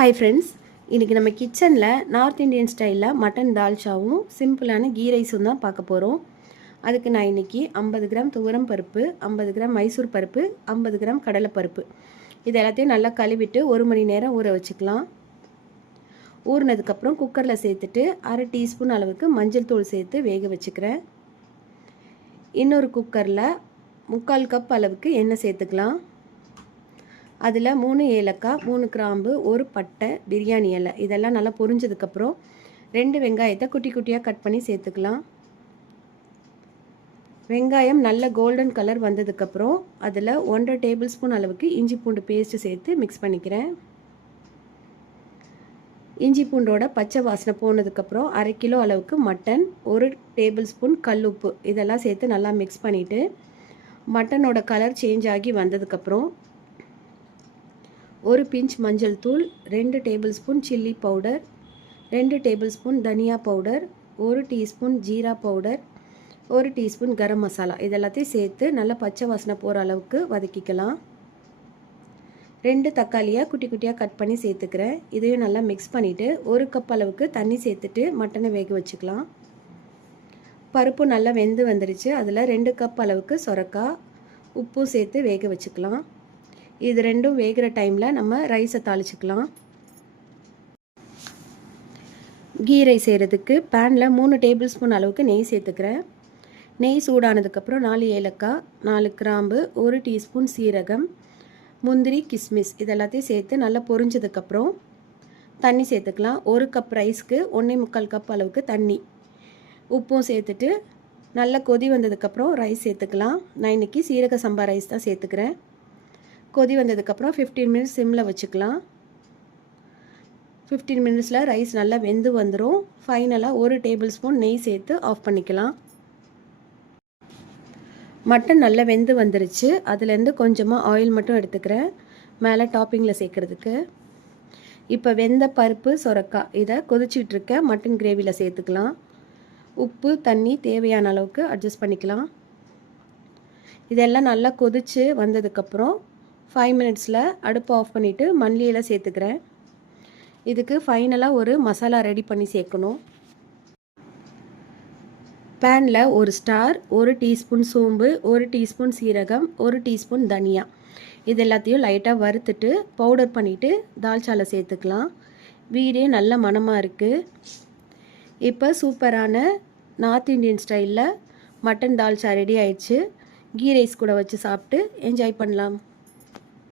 Hi friends, இன்றைக்கி நம்ம கிச்சனில் நார்த் இந்தியன் ஸ்டைலில் மட்டன் தால்ச்சாவும் சிம்பிளான கீ ரைஸும் தான் பார்க்க போகிறோம். அதுக்கு நான் இன்றைக்கி 50 கிராம் துவரம் பருப்பு, 50 கிராம் மைசூர் பருப்பு, 50 கிராம் கடலைப்பருப்பு இது எல்லாத்தையும் நல்லா கழுவிட்டு 1 மணி நேரம் ஊற வச்சுக்கலாம். ஊறினதுக்கப்புறம் குக்கரில் சேர்த்துட்டு 1/2 டீஸ்பூன் அளவுக்கு மஞ்சள் தூள் சேர்த்து வேக வச்சுக்கிறேன். இன்னொரு குக்கரில் 3/4 கப் அளவுக்கு எண்ணெய் சேர்த்துக்கலாம். அதில் 3 ஏலக்காய், 3 கிராம்பு, 1 பட்டை, பிரியாணி இலை இதெல்லாம் நல்லா பொரிஞ்சதுக்கப்புறம் 2 வெங்காயத்தை குட்டி குட்டியாக கட் பண்ணி சேர்த்துக்கலாம். வெங்காயம் நல்ல கோல்டன் கலர் வந்ததுக்கப்புறம் அதில் 1/2 டேபிள் ஸ்பூன் அளவுக்கு இஞ்சி பூண்டு பேஸ்ட்டு சேர்த்து மிக்ஸ் பண்ணிக்கிறேன். இஞ்சி பூண்டோட பச்சை வாசனை போனதுக்கப்புறம் 1/2 கிலோ அளவுக்கு மட்டன், 1 டேபிள் ஸ்பூன் கல்லுப்பு இதெல்லாம் சேர்த்து நல்லா மிக்ஸ் பண்ணிவிட்டு மட்டனோட கலர் சேஞ்ச் ஆகி வந்ததுக்கப்புறம் 1 பிஞ்ச் மஞ்சள் தூள், 2 tablespoon chilli powder, 2 tablespoon தனியா பவுடர், 1 டீஸ்பூன் ஜீரா பவுடர், 1 டீஸ்பூன் கரம் மசாலா இதெல்லாத்தையும் சேர்த்து நல்லா பச்சை வாசனை போகிற அளவுக்கு வதக்கிக்கலாம். 2 தக்காளியாக குட்டி குட்டியாக கட் பண்ணி சேர்த்துக்கிறேன். இதையும் நல்லா மிக்ஸ் பண்ணிவிட்டு 1 கப் அளவுக்கு தண்ணி சேர்த்துட்டு மட்டனை வேக வச்சுக்கலாம். பருப்பு நல்லா வெந்து வந்துடுச்சு. அதில் 2 கப் அளவுக்கு சொரக்காய், உப்பும் சேர்த்து வேக வச்சுக்கலாம். இது ரெண்டும் வேகிற டைமில் நம்ம ரைஸை தாளிச்சுக்கலாம். கீ ரைஸ் செய்கிறதுக்கு பேனில் 3 டேபிள் ஸ்பூன் அளவுக்கு நெய் சேர்த்துக்கிறேன். நெய் சூடானதுக்கப்புறம் 4 ஏலக்காய், 4 கிராம்பு, 1 டீஸ்பூன் சீரகம், முந்திரி, கிஸ்மிஸ் இதெல்லாத்தையும் சேர்த்து நல்லா பொரிஞ்சதுக்கப்புறம் தண்ணி சேர்த்துக்கலாம். 1 கப் ரைஸ்க்கு 1.25 கப் அளவுக்கு தண்ணி, உப்பும் சேர்த்துட்டு நல்லா கொதி வந்ததுக்கப்புறம் ரைஸ் சேர்த்துக்கலாம். நான் இன்றைக்கி சீரக சம்பா ரைஸ் தான் சேர்த்துக்கிறேன். கொதி வந்ததுக்கப்புறம் 15 மினிட்ஸ் சிம்மில் வச்சுக்கலாம். 15 மினிட்ஸில் ரைஸ் நல்லா வெந்து வந்துடும். ஃபைனலாக 1 டேபிள் ஸ்பூன் நெய் சேர்த்து ஆஃப் பண்ணிக்கலாம். மட்டன் நல்லா வெந்து வந்துருச்சு. அதுலேருந்து கொஞ்சமாக ஆயில் மட்டும் எடுத்துக்கிறேன் மேலே டாப்பிங்கில் சேர்க்குறதுக்கு. இப்போ வெந்த பருப்பு, சொரக்காய் இதை கொதிச்சிட்ருக்க மட்டன் கிரேவியில் சேர்த்துக்கலாம். உப்பு, தண்ணி தேவையான அளவுக்கு அட்ஜஸ்ட் பண்ணிக்கலாம். இதெல்லாம் நல்லா கொதித்து வந்ததுக்கப்புறம் 5 மினிட்ஸில் அடுப்பு ஆஃப் பண்ணிவிட்டு மல்லியெல்லாம் சேர்த்துக்கிறேன். இதுக்கு ஃபைனலாக ஒரு மசாலா ரெடி பண்ணி சேர்க்கணும். பேனில் 1 ஸ்டார், 1 டீஸ்பூன் சோம்பு, 1 டீஸ்பூன் சீரகம், 1 டீஸ்பூன் தனியா இது எல்லாத்தையும் லைட்டாக வறுத்துட்டு பவுடர் பண்ணிவிட்டு தால்ச்சாவில் சேர்த்துக்கலாம். வீடே நல்ல மணமாக இருக்குது. இப்போ சூப்பரான நார்த் இந்தியன் ஸ்டைலில் மட்டன் தால்ச்சா ரெடி ஆயிடுச்சு. கீ ரைஸ் கூட வச்சு சாப்பிட்டு என்ஜாய் பண்ணலாம்.